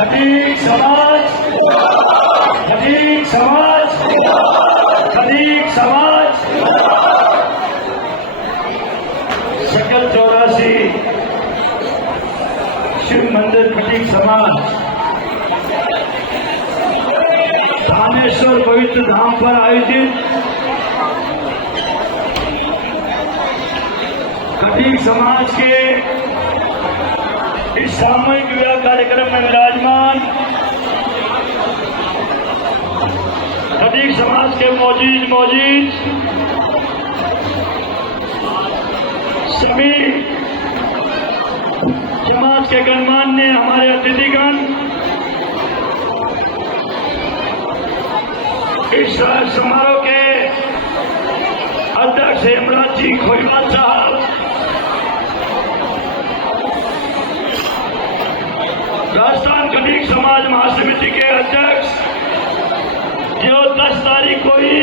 खटीक समाज, खटीक समाज, खटीक समाज, सकल 84 शिव मंदिर खटीक समाज थानेश्वर पवित्र धाम पर आयोजित खटीक समाज के इस सामूहिक विवाह कार्यक्रम में विराजमान खटीक समाज के मौजूद सभी समाज के गणमान्य हमारे अतिथिगण, इस समारोह के अध्यक्ष हेमराज जी खोईवाल साहब, राजस्थान खटीक समाज महासमिति के अध्यक्ष जो 10 तारीख को ही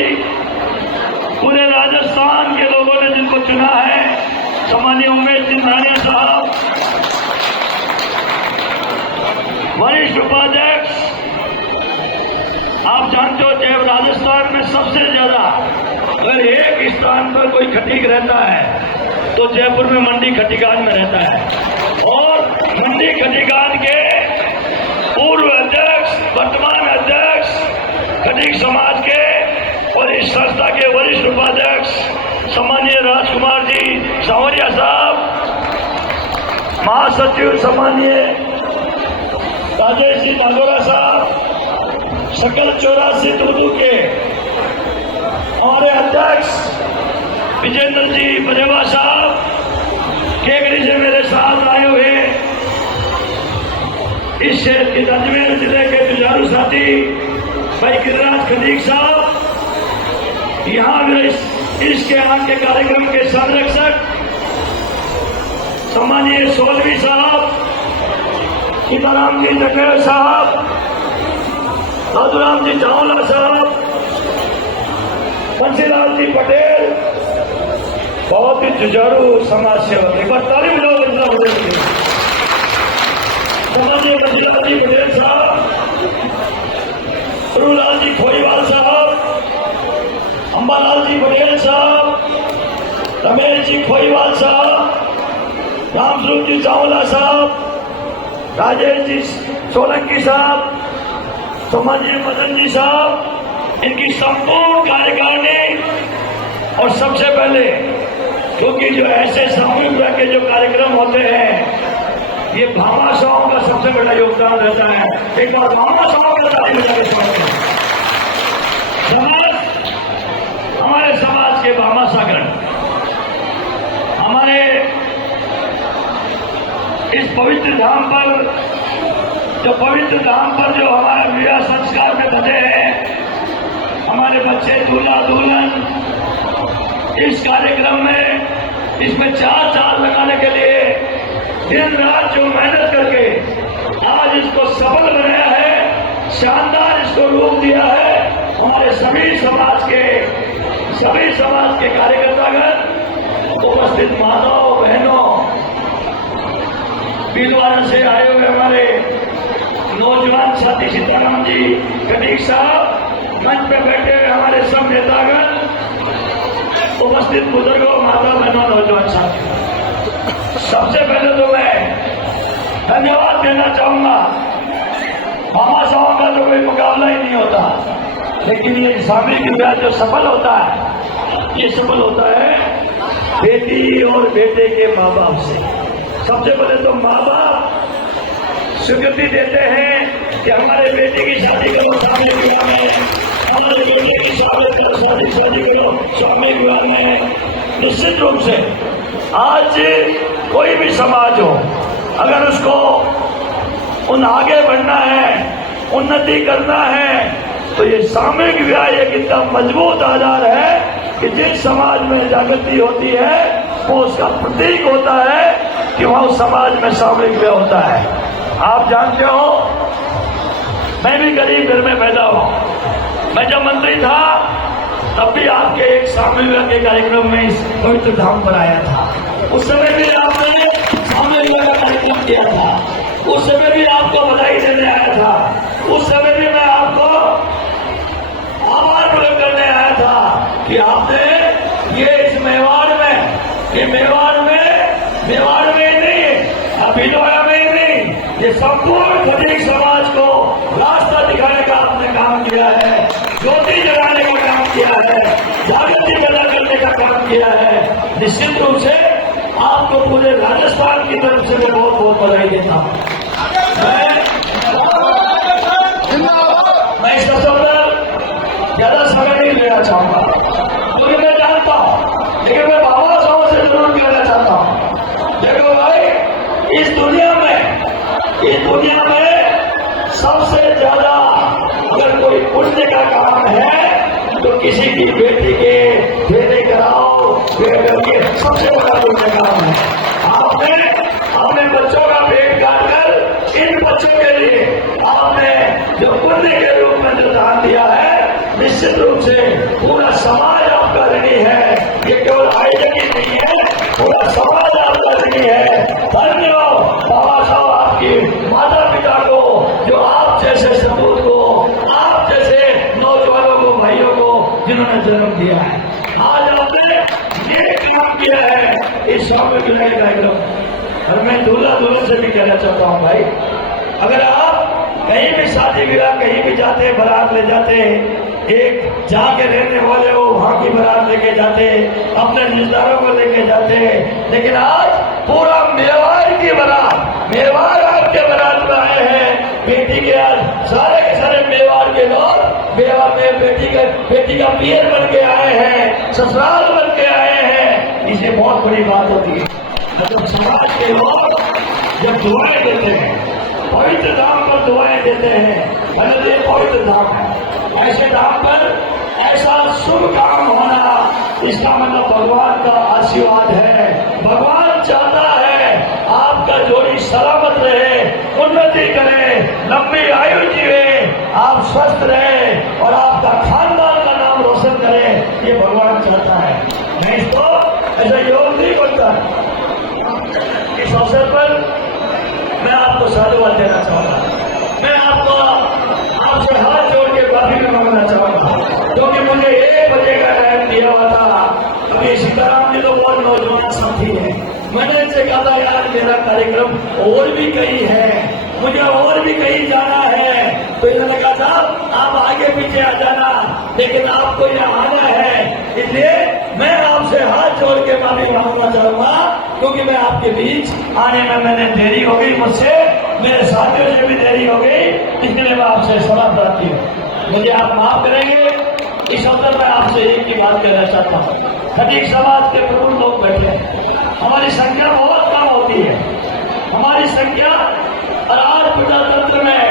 पूरे राजस्थान के लोगों ने जिनको चुना है, सम्माननीय उमेश जिंदानी साहब, वरिष्ठ उपाध्यक्ष। आप जानते हो जब राजस्थान में सबसे ज्यादा अगर एक स्थान पर कोई खटीक रहता है तो जयपुर में मंडी खटीकान में रहता है, और मंडी खटीकान के पूर्व अध्यक्ष, वर्तमान अध्यक्ष खटीक समाज के और इस संस्था के वरिष्ठ उपाध्यक्ष सम्माननीय राजकुमार जी सांवरिया साहब, महासचिव सम्माननीय राजेश जी नागोरा साहब, सकल 84 दूदू के हमारे अध्यक्ष विजेंद्र जी बरेवा साहब, केकड़ी से मेरे साथ आए हुए इस शहर के अजमेर जिले के जुझारू साथी भाई गिरिराज खटीक साहब, यहाँ इसके आज के कार्यक्रम के संरक्षक सम्माननीय सोलवी साहब, सीताराम जी जखेड़ साहब, साधुराम जी चावला साहब, बंसीलाल जी पटेल, बहुत ही जुझारू समाज सेवक, एक बार ताली मिलाओ सम्माननीय बंसीलाल जी पटेल साहब, गुरुलाल जी खोईवाल साहब, अंबालाल जी पटेल साहब, रमेश जी खोईवाल साहब, रामस्वरूप जी चावला साहब, राजेश जी सोलंकी साहब, सम्माननीय मदन जी साहब, इनकी संपूर्ण कार्यकारिणी, और सबसे पहले क्योंकि जो ऐसे सामूहिक विवाह के जो कार्यक्रम होते हैं ये भामाशाहों का सबसे बड़ा योगदान रहता है। एक बार भामाशाहों का ताली बजा के समाज, हमारे समाज के भामाशाहगण हमारे इस पवित्र धाम पर जो हमारे विवाह संस्कार में बचे हैं, हमारे बच्चे दूल्हा दुल्हन इस कार्यक्रम में इसमें 4 चांद लगाने के लिए दिन रात जो मेहनत करके आज इसको सफल बनाया है, शानदार इसको रूप दिया है, हमारे सभी समाज के कार्यकर्तागण, उपस्थित माताओं बहनों, भीलवाड़ा से आए हुए हमारे नौजवान साथी सीताराम जी खटीक साहब, मंच पे बैठे हुए हमारे सब नेतागण, उपस्थित बुजुर्गों, माता बहनों, नौजवान साथी, सबसे पहले तो मैं धन्यवाद देना चाहूंगा। भामाशाहों का तो कोई मुकाबला ही नहीं होता, लेकिन ये सामूहिक विवाह जो सफल होता है, ये सफल होता है बेटी और बेटे के माँ बाप से। सबसे पहले तो माँ बाप स्वीकृति देते हैं कि हमारे बेटे की शादी करो सामूहिक विवाह में, हमारे बेटे की शादी करो सामूहिक विवाह में। निश्चित रूप से आज कोई भी समाज हो, अगर उसको आगे बढ़ना है, उन्नति करना है, तो ये सामूहिक विवाह एक इतना मजबूत आधार है कि जिस समाज में जागृति होती है वो उसका प्रतीक होता है कि वहाँ उस समाज में सामूहिक विवाह होता है। आप जानते हो मैं भी गरीब घर में पैदा हूँ। मैं जब मंत्री था तब भी आपके एक सामूहिक विवाह के कार्यक्रम में इस पवित्र धाम पर आया था। उस समय भी आपने सामूहिक विवाह समय भी आपको बधाई देने आया था, उस समय भी मैं आपको आभार प्रकट करने आया था कि आपने ये इस मेवाड़ में, ये मेवाड़ में नहीं, भिलवाड़ा में नहीं, ये संपूर्ण खटीक समाज को रास्ता दिखाने का आपने काम किया है, ज्योति जलाने का काम किया है, जागृति पैदा करने का काम किया है। निश्चित रूप से आपको पूरे राजस्थान की तरफ से मैं बहुत बहुत बधाई देता हूँ। मैं इस अवसर पर ज्यादा समय नहीं लेना चाहूंगा, क्योंकि मैं जानता हूं, लेकिन मैं बाबा साहब से जरूर कहना चाहता हूं। देखो भाई, इस दुनिया में सबसे ज्यादा अगर कोई पुण्य का काम है तो किसी की बेटी के फेरे कराओ, के सबसे बड़ा पुण्य काम है। आपने अपने बच्चों का पेट काटकर इन बच्चों के लिए आपने जो पुण्य के रूप में जो दान दिया है, निश्चित रूप से पूरा समाज आपका ऋणी है। ये केवल आयोजक ही नहीं है, पूरा समाज आपका ऋणी है। धन्य हो बाबा साहब आपकी माता पिता को, जो आप जैसे सपूत को, आप जैसे नौजवानों को, भाइयों को जिन्होंने जन्म दिया है। आज आपने ये काम किया है इस स्वामी विवाह कार्यक्रम। और मैं दूल्हा दुल्हन से भी कहना चाहता हूँ, भाई अगर आप कहीं भी शादी विवाह कहीं भी जाते, बारात ले जाते, एक जहाँ के रहने वाले हो वहाँ की बारात लेके जाते, अपने रिश्तेदारों को लेके जाते, लेकिन आज पूरा मेवाड़ की बारात, मेवाड़ आपके बारात में आए हैं। बेटी के आज सारे के सारे मेवाड़ के लोग मेवाड़ में बेटी का पियर बन के आए हैं, ससुराल बन के आए हैं। इसे बहुत बड़ी बात होती है। मतलब समाज के लोग जब दुआएं देते हैं, पवित्र धाम पर दुआएं देते हैं, ये पवित्र धाम है, ऐसे धाम पर ऐसा शुभ काम होना, इसका मतलब भगवान का आशीर्वाद है। भगवान चाहता है आपका जोड़ी सलामत रहे, उन्नति करे, लंबी आयु जीवे, आप स्वस्थ रहे और आपका खानदान का नाम रोशन करे, ये भगवान चाहता है। मैं इसको ऐसा योग नहीं करता। इस अवसर पर मैं आपको साधुवाद देना चाहूंगा। मैं आपसे हाथ जोड़ के माफी मांगना चाहूंगा, क्योंकि मुझे 1 बजे का टाइम दिया हुआ था। अभी सीताराम जी तो बहुत नौजवान साथी है, मैंने इनसे कहा था यार मेरा कार्यक्रम और भी कहीं है, मुझे और भी कहीं जाना है। तो इन्होंने कहा था आप आगे पीछे आ जाना, लेकिन आपको यहाँ आना है, इसलिए मैं आपसे हाथ जोड़ के माफी मांगना चाहूंगा, क्योंकि मैं आपके बीच आने में मैंने देरी हो गई, मुझसे मेरे साथियों से भी देरी हो गई, इसलिए मैं आपसे क्षमा प्रार्थी हूँ, मुझे आप माफ करेंगे। इस अवसर में आपसे एक ही बात कहना चाहता हूँ, खटीक समाज के प्रमुख लोग बैठे हैं, हमारी संख्या बहुत कम होती है, हमारी संख्या और आज प्रजातंत्र में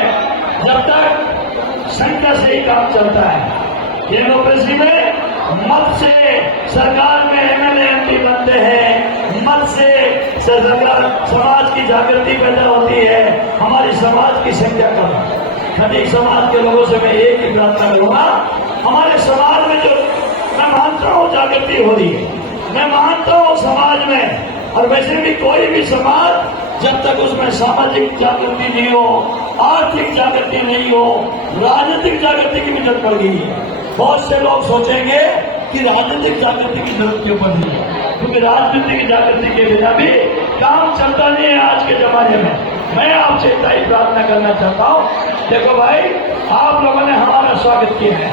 जब तक संख्या से ही काम चलता है। डेमोक्रेसी में मत से सरकार में एमएलए एमपी बनते हैं, मत से सरकार समाज की जागृति पैदा होती है। हमारी समाज की संख्या कम है। खटीक समाज के लोगों से मैं एक ही प्रार्थना करूंगा, हमारे समाज में जो मैं मानता हूँ जागृति हो रही है, मैं मानता हूँ समाज में, और वैसे भी कोई भी समाज जब तक उसमें सामाजिक जागृति नहीं हो, आर्थिक जागृति नहीं हो, राजनीतिक जागृति की भी जरूरत पड़ गई है। बहुत से लोग सोचेंगे कि राजनीतिक जागृति की जरूरत क्यों पड़ रही है, क्योंकि राजनीतिक जागृति के बिना भी काम चलता नहीं है आज के जमाने में। मैं आपसे इतना ही प्रार्थना करना चाहता हूँ, देखो भाई आप लोगों ने हमारा स्वागत किया है,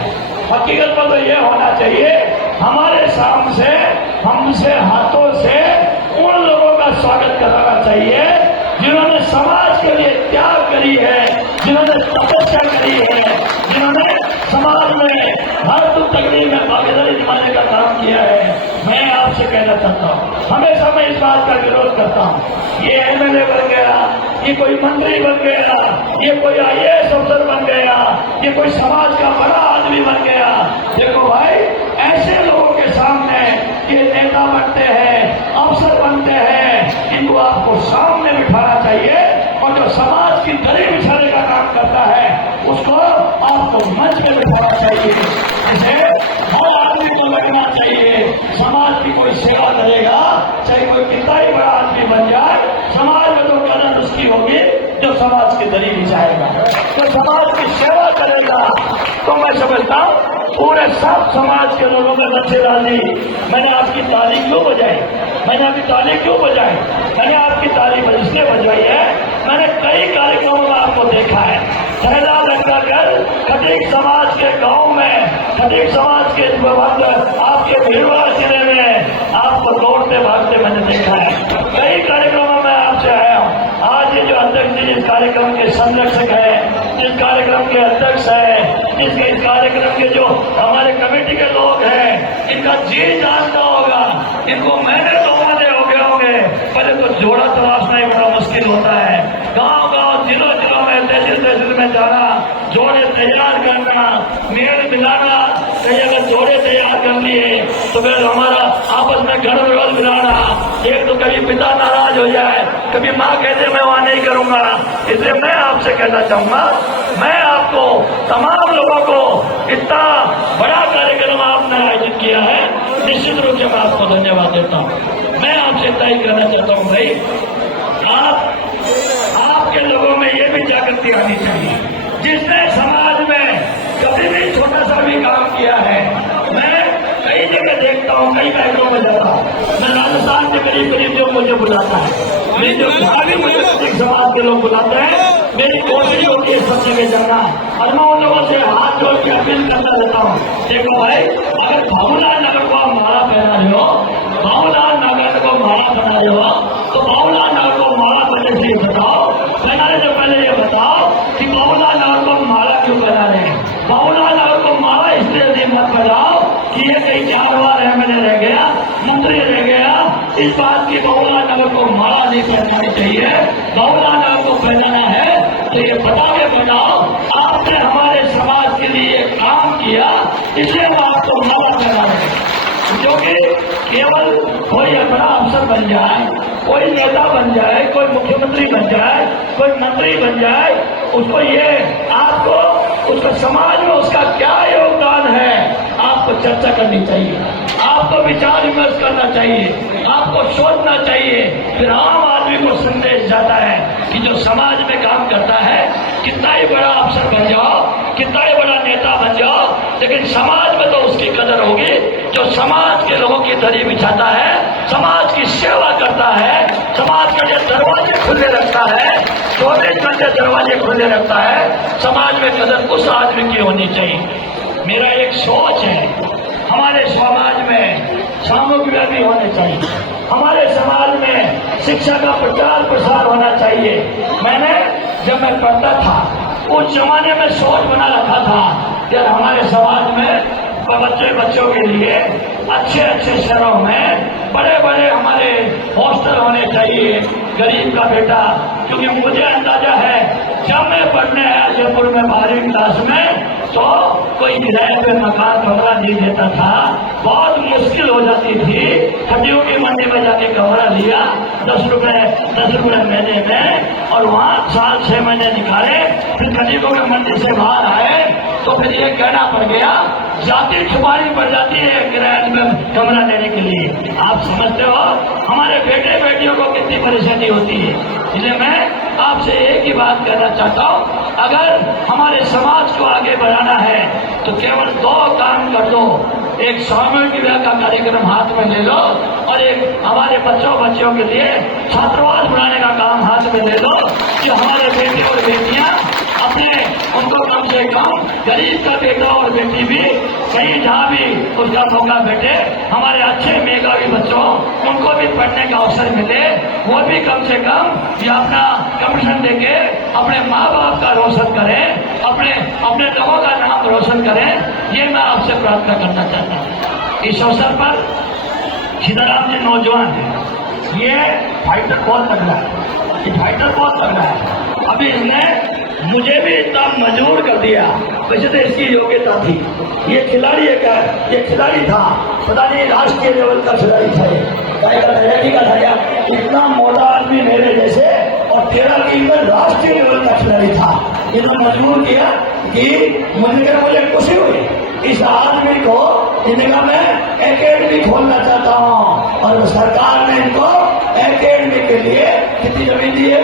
हकीकत में तो ये होना चाहिए हमारे सामने हमसे हाथों से उन लोगों का स्वागत कराना चाहिए जिन्होंने समाज के लिए त्याग करी है, जिन्होंने तपस्या करी है, जिन्होंने समाज में हर दुख तकलीफ में भागीदारी निभाने का काम किया है। मैं आपसे कहना चाहता हूँ, हमेशा मैं इस बात का विरोध करता हूँ, ये एमएलए बन गया, ये कोई मंत्री बन गया, ये कोई आईएएस अफसर बन गया, ये कोई समाज का बड़ा आदमी बन गया। देखो भाई, ऐसे लोगों के सामने ये नेता बनते हैं, अफसर बनते हैं, इनको आपको सामने बिठाना चाहिए, और जो समाज की दरी बिछाने का काम करता है उसको आपको मंच में बिठाना चाहिए। ऐसे हर आदमी को लगना चाहिए समाज की कोई सेवा करेगा, चाहे कोई कितना ही बड़ा आदमी बन जाए, समाज में तो कदर उसकी होगी जो समाज की दरी बिछाएगा, जो समाज की सेवा करेगा। तो मैं समझता हूँ पूरे सब समाज के लोगों में बच्चेलाल जी, मैंने आपकी ताली क्यों बजाई, मैंने आपकी ताली क्यों बजाई, मैंने आपकी ताली इसलिए बजवाई है, मैंने कई कार्यक्रमों में आपको देखा है। पहला लगाकर खटीक समाज के गांव में, खटीक समाज के आपके भीलवाड़ा जिले में आपको दौड़ते भागते मैंने देखा है। कई कार्यक्रमों में आपसे आया हूँ। आज ये जो अध्यक्ष जी जिस कार्यक्रम के संरक्षक है, जिस कार्यक्रम के अध्यक्ष है, इस कार्यक्रम के जो हमारे कमेटी के लोग हैं, इनका जी जानता होगा, इनको मैंने तो वादे हो गए होंगे। पहले तो जोड़ा तलाशना ही बड़ा मुश्किल होता है। गांव गांव जिलों जिलों में तहसील में जाना, जोड़े तैयार करना, मेल मिलाना, कहीं अगर जोड़े तैयार कर लिए तो फिर हमारा आपस में घर विरोध मिलाना। एक तो कभी पिता नाराज हो जाए, कभी माँ कहते मैं वहां नहीं करूंगा। इसलिए मैं आपसे कहना चाहूंगा, मैं आपको तमाम लोगों को इतना बड़ा कार्यक्रम आपने आयोजित किया है, निश्चित रूप से मैं आपको धन्यवाद देता हूँ। मैं आपसे इतना ही कहना चाहता हूँ भाई, आपके लोगों में ये भी जागृति आनी चाहिए। जिसने समाज में कभी भी छोटा सा भी काम किया है, मैं कई जगह देखता हूँ, कई कार्यक्रमों में जाता हूँ। मैं राजस्थान के करीब जो मुझे बुलाता है, मेरी जो भी मुझे समाज के लोग बुलाते हैं, मेरी कोशिश होती है सब जगह जाना। और मैं उन लोगों से हाथ जोड़ के अपील करता रहता हूँ, देखो भाई, अगर बाबूलाल नगर को आप माला पहना रहे हो, बाबूलाल नगर को माला बना रहे हो, तो बाबूलाल नगर को माला पहनने से बताओ, पहनाने से पहले ये बताओ कि बाबूलाल नगर को माला क्यों पहना रहे हैं। बाबूलाल नगर को माला इसलिए नहीं मत पहनाओ कि ये कई 4 बार एमएलए रह गया, मंत्री रह गया, इस बात की बाबूलाल नगर को माला नहीं पहनानी चाहिए। बाबूलाल नगर को पहनाना है तो ये बताओ आपने हमारे समाज के लिए काम किया, इसलिए वो आपको माला पहना रहे हैं। जो कि केवल कोई अपना अफसर बन जाए, कोई नेता बन जाए, कोई मुख्यमंत्री बन जाए, कोई मंत्री बन जाए, उसको ये आपको उसका समाज में उसका क्या योगदान है आपको चर्चा करनी चाहिए, आपको विचार विमर्श करना चाहिए, आपको सोचना चाहिए। फिर आम आदमी को संदेश जाता है कि जो समाज में काम करता है, कितना ही बड़ा अफसर बन जाओ, कितना ही बड़ा नेता बन जाओ, लेकिन समाज में तो उसकी कदर होगी जो समाज के लोगों की दरी बिछाता है, समाज की सेवा करता है, समाज के लिए दरवाजे खुले रखता है, 24 घंटे दरवाजे खुले रखता है। समाज में कदर उस आदमी की होनी चाहिए। मेरा एक सोच है, हमारे समाज में सामूहिक विवाह भी होने चाहिए, हमारे समाज में शिक्षा का प्रचार प्रसार होना चाहिए। मैंने जब मैं पढ़ता था उस जमाने में सोच बना रखा था कि हमारे समाज में बच्चों के लिए अच्छे शहरों में बड़े बड़े हमारे हॉस्टल होने चाहिए, गरीब का बेटा। क्योंकि मुझे अंदाजा है, जब मैं पढ़ने आया जयपुर में 12वीं क्लास में, तो कोई किराए पे मकान कमरा नहीं देता था, बहुत मुश्किल हो जाती थी। खटियों की मंडी में जाके कमरा लिया 10 रुपए महीने में, और वहाँ 6 महीने निकाले, फिर खटियों की मंडी से बाहर आए तो फिर ये कहना पड़ गया, जाति छुपानी पड़ जाती है किराए में कमरा लेने के लिए। आप समझते हो हमारे बेटे बेटियों को कितनी परेशानी होती है। इसलिए मैं आपसे एक ही बात कहना चाहता हूँ, अगर हमारे समाज को आगे बढ़ाना है तो केवल 2 काम कर दो। एक सामूहिक विवाह का कार्यक्रम हाथ में ले लो, और एक हमारे बच्चों के लिए छात्रावास बनाने का काम हाथ में ले लो, कि हमारे बेटे और बेटियां उनको कम से कम गरीब का बेटा और बेटी भी कहीं जहाँ भी उसका मौका बैठे, हमारे अच्छे मेधावी बच्चों उनको भी पढ़ने का अवसर मिले, वो भी कम से कम ये अपना कमीशन देके अपने माँ बाप का रोशन करें, अपने लोगों का नाम रोशन करें। ये मैं आपसे प्रार्थना करना चाहता हूँ। इस अवसर पर सीताराम जी नौजवान है, ये फाइटर बहुत तगड़ा है, ये फाइटर बहुत तगड़ा है। अभी इसने मुझे भी इतना मजबूर कर दिया, वैसे तो इसकी योग्यता थी, ये खिलाड़ी ये खिलाड़ी था, पता नहीं राष्ट्रीय लेवल का खिलाड़ी था, का था या इतना मोटा आदमी मेरे जैसे, और 13 टीम में राष्ट्रीय लेवल का खिलाड़ी था। इन्होंने मजबूर किया कि मुझे खुशी हुई इस आदमी को, इनका मैं एकेडमी खोलना चाहता हूँ, और सरकार ने इनको एकेडमी के लिए कितनी जमीन दी है,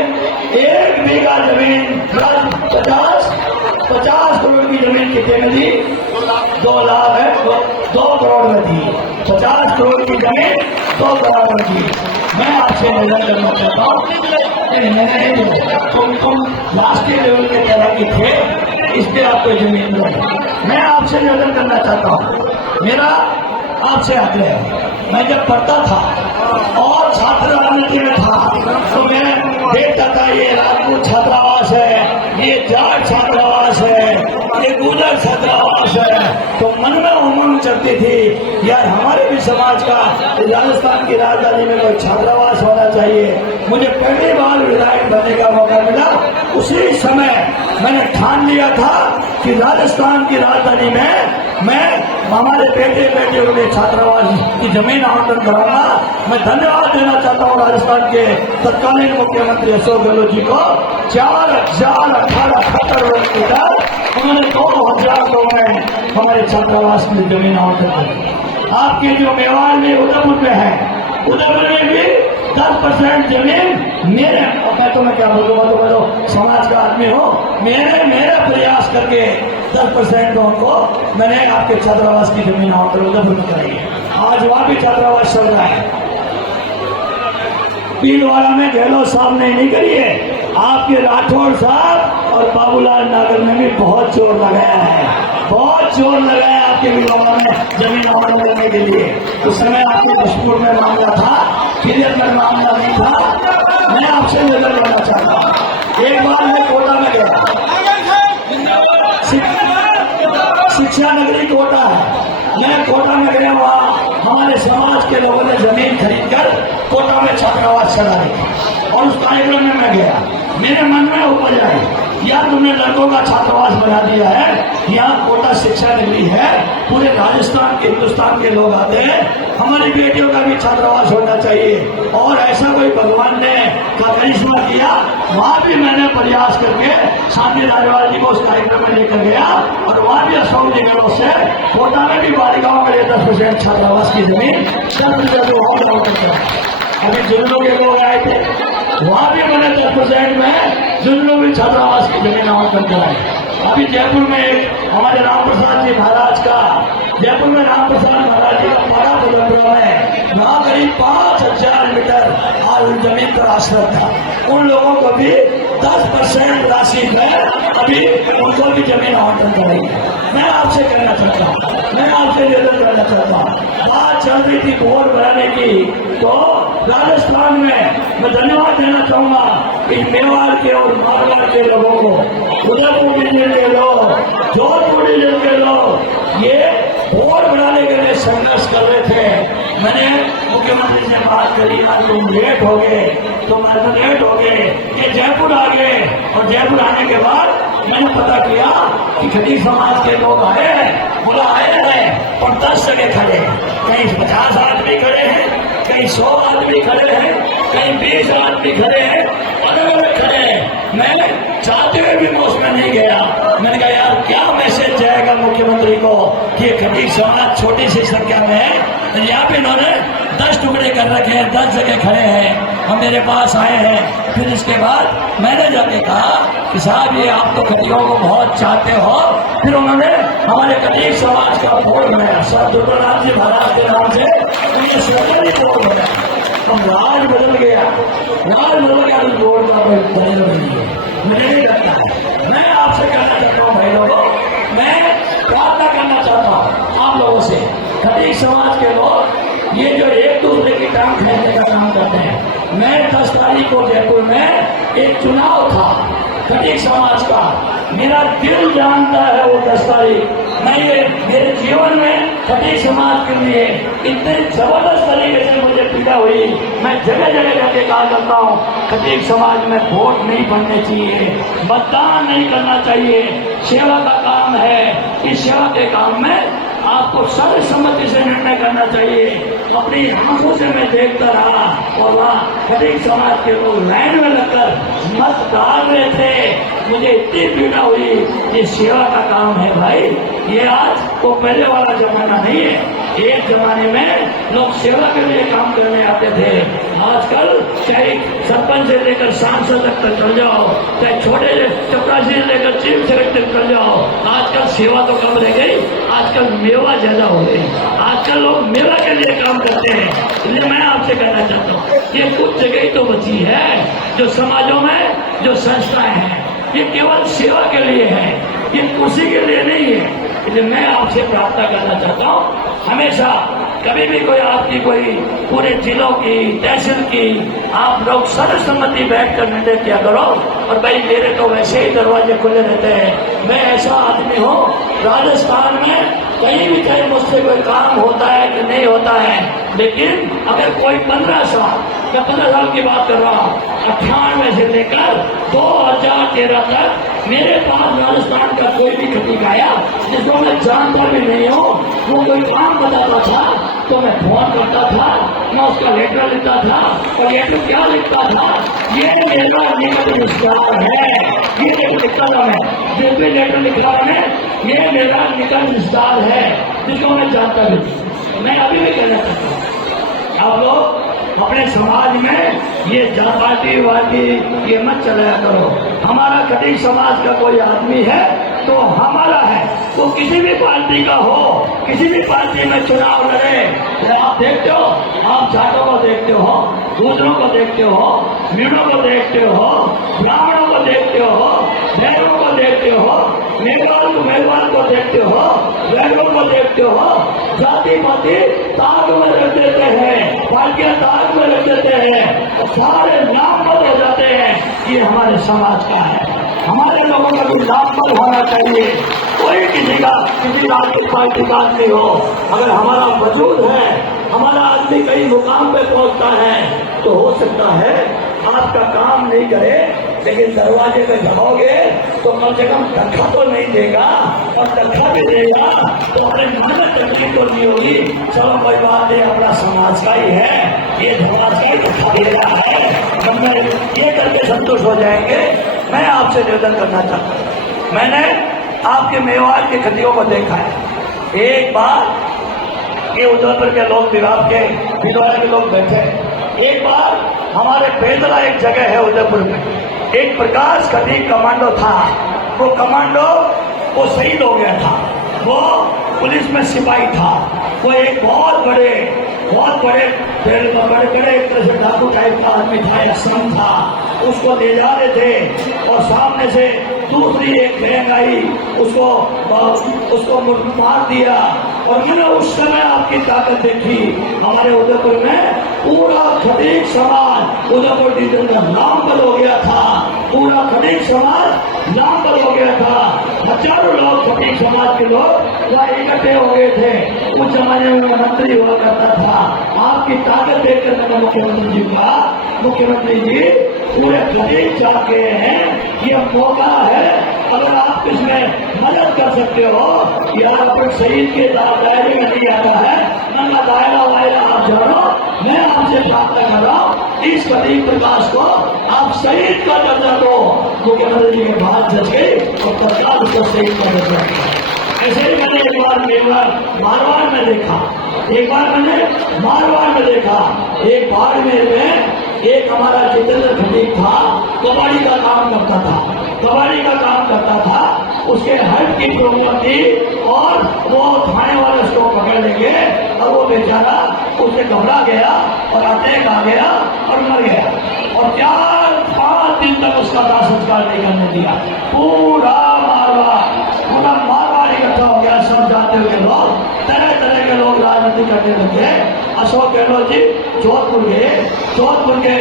1 बीघा जमीन 50 करोड़ की जमीन कितने में दी? 2 लाख है, 2 करोड़ में दी। 50 करोड़ की जमीन 2 करोड़ में दी। मैं आपसे निवेदन करना चाहता हूँ, तुम राष्ट्रीय लेवल के तैराकी थे, इसलिए आपको जमीन दो। मैं आपसे निवेदन करना चाहता हूँ, मेरा आपसे आग्रह है, मैं जब पढ़ता था और छात्र राजनीति में था तो मैं देखता था ये राजपूत छात्रावास है, ये जाट छात्रावास है, ये गुजर छात्रावास है, तो मन में उमंग चढ़ती थी यार हमारे भी समाज का राजस्थान की राजधानी में कोई छात्रावास होना चाहिए। मुझे पहली बार विधायक बनने का मौका मिला, उसी समय मैंने ठान लिया था कि राजस्थान की राजधानी में मैं हमारे बेटे को लिए छात्रावास की जमीन आवंटन कराऊंगा। मैं धन्यवाद देना चाहता हूँ राजस्थान के तत्कालीन मुख्यमंत्री अशोक गहलोत जी को। 4,018 वर्ष की उन्होंने 2002 में हमारे छात्रावास में जमीन आवंटन की। आपके जो मेवाड़ में उदयपुर में है, उदयपुर में भी 10% जमीन मेरे, मैं तुम्हें क्या बोलूँगा, तो समाज का आदमी हो, मेरा प्रयास करके 10% को मैंने आपके छात्रावास की जमीन आवंटन उदयपुर में कराई है। आज वहां भी छात्रावास चल रहा है। भीलवाड़ा में गहलोत साहब ने नहीं करी है, आपके राठौड़ साहब और बाबूलाल नागर ने भी बहुत जोर लगाया है, बहुत जोर लगाया आपके भीलवाड़ा में जमीन आवंटन करने के लिए। उस समय आपके दिसपुर में मामला था, क्लियर में मामला नहीं था। मैं आपसे निवेदन करना चाहता हूँ, एक बार मैं कोटा में गया, शिक्षा नगरी कोटा है, मैं कोटा में गया, वहाँ हमारे समाज के लोगों ने जमीन खरीदकर कोटा में छात्रावास चला रही और उस कार्यक्रम में मैं गया। मेरे मन में उपज आई, या तुमने लड़कों का छात्रावास बना दिया है, यहाँ कोटा शिक्षा नगरी है, पूरे राजस्थान के हिंदुस्तान के लोग आते हैं, हमारी बेटियों का भी छात्रावास होना चाहिए। और ऐसा कोई भगवान ने करिश्मा किया, वहाँ भी मैंने प्रयास करके शांति राजवाल जी को उस कार्यक्रम में लेकर गया और वहाँ भी अशोक जी की ओर से कोटा में भी बालिकाओं के लिए 10% छात्रावास की जमीन 10%। अभी जुल्लू के लोग आए थे, वहाँ भी मैंने 10% में जुल्लू भी छात्रावास की जमीन आवंटन कराई। अभी जयपुर में हमारे राम प्रसाद जी महाराज का, जयपुर में राम प्रसाद महाराज जी का बड़ा बुलंदपुरा में वहाँ करीब 5,000 मीटर आज जमीन पर आश्रम था। उन लोगों को भी 10% राशि में अभी उनको भी जमीन आवंटन कराई। मैं आपसे कहना चाहता हूँ, मैं आपसे निवेदन करना चाहता हूँ, बात चल रही थी बोर्ड बनाने की, तो राजस्थान में मैं धन्यवाद देना चाहूंगा कि मेवाड़ के और मारवाड़ के लोगों को, उदयपुर डिवीजन के लोग, जोधपुर डिवीजन के लोग ये बोर्ड बनाने के लिए संघर्ष कर रहे थे। मैंने मुख्यमंत्री से बात करी, आज तुम लेट हो गए, ये जयपुर आ गए और जयपुर आने के बाद मैंने पता किया कि खटीक समाज के लोग आए हैं, बोला आए हैं और 10 जगह खड़े हैं, कहीं 50 आदमी खड़े हैं, कहीं 100 आदमी खड़े हैं, कहीं 20 आदमी खड़े हैं, अलग अलग खड़े हैं। मैं चाहते हुए भी मैं उसमें नहीं गया। मैंने कहा यार क्या मैसेज जाएगा मुख्यमंत्री को कि ये खटीक समाज छोटी सी संख्या में है, यहाँ पे इन्होंने 10 टुकड़े कर रखे हैं, 10 जगह खड़े हैं, हम मेरे पास आए हैं। फिर इसके बाद मैंने जाके कहा कि साहब ये आप तो खटियों को बहुत चाहते हो। फिर उन्होंने हमारे खटीक समाज का बोर्ड बनाया, सर दुर्गानाथ जी महाराज के नाम से उन्हें सरकारी बोर्ड बनाया। अब राज बदल गया, उस बोर्ड का कोई बदल नहीं है, मुझे नहीं लगता है। मैं आपसे कहना चाहता हूँ भाई लोगों, मैं प्रार्थना करना चाहता हूँ आप लोगों से, खटीक समाज के लोग ये जो एक दूसरे की टांग खींचने का काम करते हैं। मैं 10 तारीख को जयपुर में एक चुनाव था खटीक समाज का, मेरा दिल जानता है वो 10 तारीख, मैं ये मेरे जीवन में खटीक समाज के लिए इतने जबरदस्त तरीके से मुझे पीड़ा हुई। मैं जगह जगह जाके कहा करता हूँ खटीक समाज में वोट नहीं बनने चाहिए, मतदान नहीं करना चाहिए, सेवा का काम है, इस सेवा के काम में आपको सर्वसम्मति से निर्णय करना चाहिए। अपनी आंखों से मैं देखता रहा और वहाँ खटीक समाज के लोग लाइन में लगकर मत डाल रहे थे, मुझे इतनी पीड़ा हुई। ये सेवा का काम है भाई, ये आज वो पहले वाला जमाना नहीं है। एक जमाने में लोग सेवा के लिए काम करने आते थे, आजकल चाहे सरपंच से लेकर सांसद तक चल जाओ, चाहे छोटे चपरासी से लेकर चीफ सेक्रेटरी चल जाओ, आजकल सेवा तो कम रह गई, आजकल मेवा ज्यादा हो गई। आजकल लोग मेवा के लिए काम करते हैं। इसलिए मैं आपसे कहना चाहता हूँ, ये कुछ जगह तो बची है जो समाजों में जो संस्थाएं हैं, ये केवल सेवा के लिए है, ये कुर्सी के लिए नहीं है। इसलिए मैं आपसे प्रार्थना करना चाहता हूँ, हमेशा कभी भी कोई आपकी कोई पूरे जिलों की तहसील की आप लोग सर्वसम्मति बैठ कर निर्णय किया करो। और भाई मेरे तो वैसे ही दरवाजे खुले रहते हैं, मैं ऐसा आदमी हूँ, राजस्थान में कहीं भी चाहे मुझसे कोई काम होता है कि नहीं होता है, लेकिन अगर कोई 15 साल, मैं 15 साल की बात कर रहा हूँ, 98 से लेकर 2013 तक मेरे पास राजस्थान का कोई भी खतीब आया जिसको मैं जानता भी नहीं हूँ, वो कोई काम बताता था तो मैं फोन करता था, मैं उसका लेटर लिखता था। और लेटर क्या लिखता था, ये मेरा निकट रिश्तेदार है, ये लिखता था मैं, जो भी लेटर लिखा मैंने, ये मेरा निकट रिश्तेदार है जिसको मैं जानता भी नहीं। मैं अभी भी कहना चाहता हूँ, आप लोग अपने समाज में ये जाति वादी ये मत चलाया करो। हमारा खटीक समाज का कोई आदमी है तो हमारा है, वो किसी भी पार्टी का हो, किसी भी पार्टी में चुनाव लड़े। आप देखते हो, आप जाटों को देखते हो, दूसरों को देखते हो, मीणों को देखते हो, ब्राह्मणों को देखते हो, भैरवों को देखते हो, मेघवाल को देखते हो, वैरों को देखते हो, जाति पाति ताक में रख देते हैं, पार्टियां ताक में रख देते हैं, तो सारे नामपद हो जाते हैं। ये हमारे समाज का है, हमारे लोगों का भी नामपद होना चाहिए। कोई किसी का किसी राजनीतिक पार्टी का आदमी हो, अगर हमारा वजूद है, हमारा आदमी कहीं मुकाम पे पहुंचता है तो हो सकता है आपका काम नहीं करे, लेकिन दरवाजे पे दबाओगे तो कम से कम तनख्वाह तो नहीं देगा, और तनख्वाह भी देगा तो अपने मन में तकलीफ तो नहीं होगी। चलो कोई बात नहीं, अपना समाज का ही है, ये समाज का ही तनख्वाह दे रहा है, हम ये करके संतुष्ट हो जाएंगे। मैं आपसे निवेदन करना चाहता हूँ, मैंने आपके मेवाड़ के खतियों को देखा है। एक बार ये उदयपुर के लोग विभाग के भिलवाड़े के लोग बैठे, एक बार हमारे बेदला एक जगह है उदयपुर में, एक प्रकाश खतीक कमांडो था, वो कमांडो वो शहीद हो गया था, वो पुलिस में सिपाही था, वो एक बहुत बड़े एक तरह से डाकू टाइप का आदमी था या सम था, उसको ले जा रहे थे और सामने से दूसरी एक गैंग आई, उसको मार दिया। और मैंने उस समय आपकी ताकत देखी, हमारे उदयपुर में पूरा खटीक समाज उदयपुर डिवीजन का नामबल हो गया था, पूरा खटीक समाज नामबल हो गया था, हजारों लोग खटीक समाज के लोग वहाँ इकट्ठे हो गए थे। उस जमाने में मंत्री हुआ करता था। आपकी ताकत देखकर मैंने मुख्यमंत्री जी कहा, मुख्यमंत्री जी पूरे खटीक चाहते हैं, ये मौका है, अगर आप इसमें मदद कर सकते हो, या फिर शहीद के दायरे में नहीं आता है, नंगा दायरा वायरा आप जानो, मैं आपसे प्रार्थना कर रहा हूँ, इस खटीक प्रकाश को आप शहीद का दर्जा दो। मुख्यमंत्री जी के बात जच गई और सरकार उसको शहीद का दर्जा दिया। ऐसे ही मैंने एक बार मारवाड़ में देखा, एक बाड़मेर में एक हमारा जितेंद्र खटीक था, कबाड़ी का काम करता था, उसके हट की प्रॉब्लम थी और वो थाने वाले उसको पकड़ लेंगे और वो बेचारा उससे घबरा गया और अटैक आ गया और मर गया। और 4-5 दिन तक उसका दाह संस्कार नहीं करने दिया। पूरा मारवाड़ इकट्ठा हो गया, सब जाते हुए लोग, तरह तरह के लोग राजनीति करने लगे। अशोक गहलोत जी जोधपुर के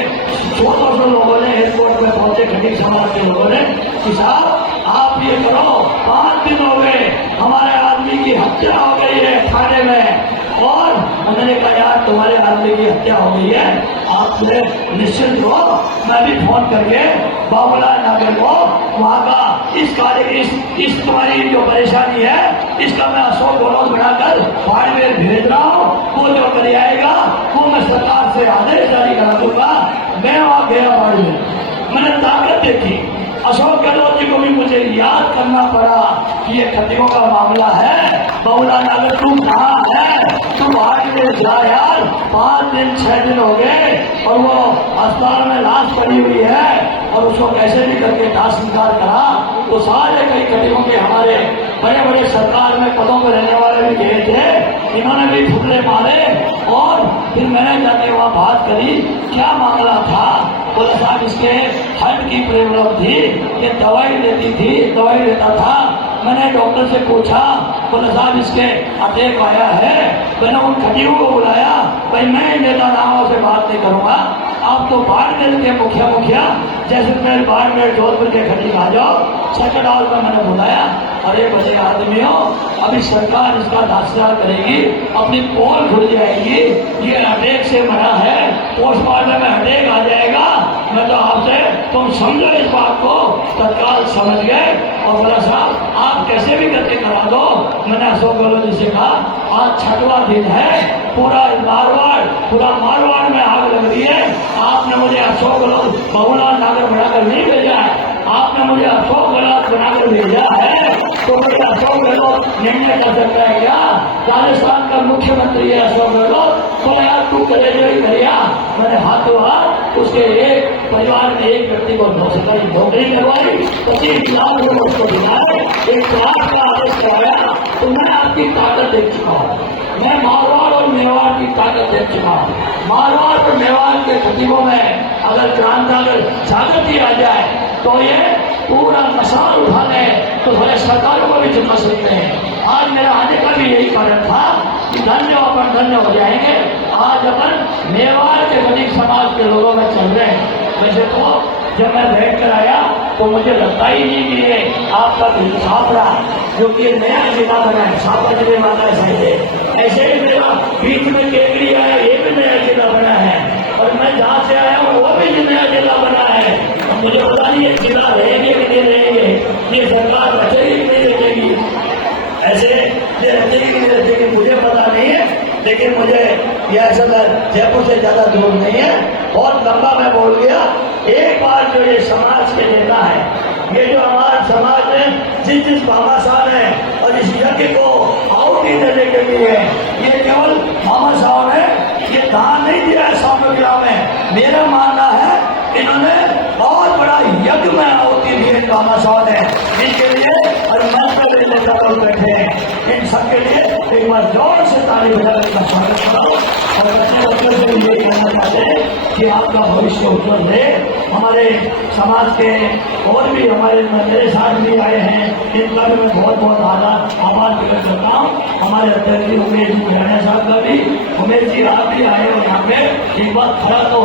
1400 लोगों ने एयरपोर्ट में पहुंचे, खटीक समाज के लोगों ने कि साहब आप ये करो, 5 दिन हो गए, हमारे आदमी की हत्या हो गई है थाने में। और उन्होंने कहा यार तुम्हारे आदमी की हत्या हो गई है, आप निश्चिंत हो, मैं भी फोन करके बाबूलाल नागर को वहाँ का इस तुम्हारी जो परेशानी है इसका मैं अशोक गहलोत बनाकर बाड़मेर भेज रहा हूँ, वो जो कर आएगा वो मैं सरकार से आदेश जारी करा दूंगा। मैं वहाँ गया बाड़मेर, मैंने ताकत देखी, अशोक गहलोत जी को भी मुझे याद करना पड़ा कि ये खतियों का मामला है। मौलाना अगर तुम कहाँ है, तुम आगे जा यार। 5 दिन 6 दिन हो गए और वो अस्पताल में लाश पड़ी हुई है और उसको कैसे भी करके दाह संस्कार करा। तो सारे कई खतियों के हमारे बड़े बड़े सरकार में पदों पर रहने वाले भी गए थे, इन्होंने भी फुटले मारे और फिर मैंने जाके वहाँ बात करी क्या मामला था। बोले साहब इसके हार्ट की प्रॉब्लम थी, ये दवाई लेती थी, दवाई लेता था। मैंने डॉक्टर से पूछा, बोले साहब इसके अटैक आया है। मैंने उन खटियों को बुलाया, भाई मैं इन नेताओं से बात नहीं करूंगा, आप तो बाड़मेर के मुखिया जैसलमेर बाड़मेर जोधपुर के खटी आ जाओ। सेकंड हाउस में मैंने बुलाया, अरे बड़े आदमियों अभी सरकार इसका दास्तार करेगी, अपनी पोल खुल जाएगी, ये अटैक से मरा है, पोस्टमार्टम में अटैक आ जाएगा। मैं तो आपसे तुम समझो इस बात को, तत्काल समझ गए और बोला साहब आप कैसे भी करके करा दो। मैंने अशोक गहलोत जी से कहा आज 6वां दिन है, पूरा मारवाड़ में आग लग रही है। आपने मुझे अशोक गहलोत बहुला नागर बनाकर नहीं भेजा है, आपने मुझे अशोक गहलोत बनाकर भेजा है। तो मुझे अशोक गहलोत निर्णय कर सकता है क्या? राजस्थान का मुख्यमंत्री है अशोक गहलोत, तो यार तू करे जो ही करिया। मैंने हाथों हाथ उसके एक परिवार में एक व्यक्ति को नौकरी करवाई, 25 लाख रुपये उसको दिलाए, एक लाख का आदेश कराया। तो मैं आपकी ताकत देख चुका हूँ, मैं मारवाड़ और मेवाड़ की ताकत देख चुका हूँ। मारवाड़ और मेवाड़ के खतीबों में अगर क्रांति अगर जागृति आ जाए तो ये पूरा मसाल उठा ले तो भले सरकारों को भी चुका सकते हैं। आज मेरा आने का भी यही कारण था कि धन्य हो जाएंगे। आज अपन मेवाड़ के गरीब समाज के लोगों में चल रहे हैं। वैसे तो जब मैं बैठ कर आया तो मुझे लगता ही नहीं कि ये आपका छापड़ा जो कि नया जिला बना है, छापड़ा जिले वाला है, ऐसे ही मेरा बीच में केकड़ी आया, ये भी नया जिला बना है, और मैं जहाँ से आया हूँ वो भी नया जिला बना है। और मुझे पता नहीं ये जिला रहेंगे कि नहीं रहेंगे, ये सरकार बचेगी कि नहीं बचेगी, ऐसे ये रचेगी कि नहीं रचेगी मुझे पता नहीं है। लेकिन मुझे यह असल जयपुर से ज्यादा दूर नहीं है, बहुत लंबा मैं बोल गया। एक बार जो ये समाज के नेता है, ये जो हमारे समाज में जिस भामाशाह है और इस यज्ञ को आहुति देने के लिए ये केवल भामाशाह ने ये दान नहीं दिया है 100 ग्राम में। मेरा मानना है इन्होंने बहुत बड़ा यज्ञ में आहुति दी है भामाशाह ने, इनके लिए और मंत्र लेकर बैठे हैं। इन सबके लिए एक बार जोर से ताली बजाकर का स्वागत करो और अपने बच्चों से यही कहना चाहते हैं कि आपका भविष्य उज्जवल है। हमारे समाज के और भी हमारे मेरे साथ भी आए हैं, इनका भी मैं बहुत बहुत आभार प्रकट करता हूँ। हमारे अध्यक्ष उमेश जी साहब का भी, उमेश जी आप भी आए और यहाँ पे एक बात खड़ा तो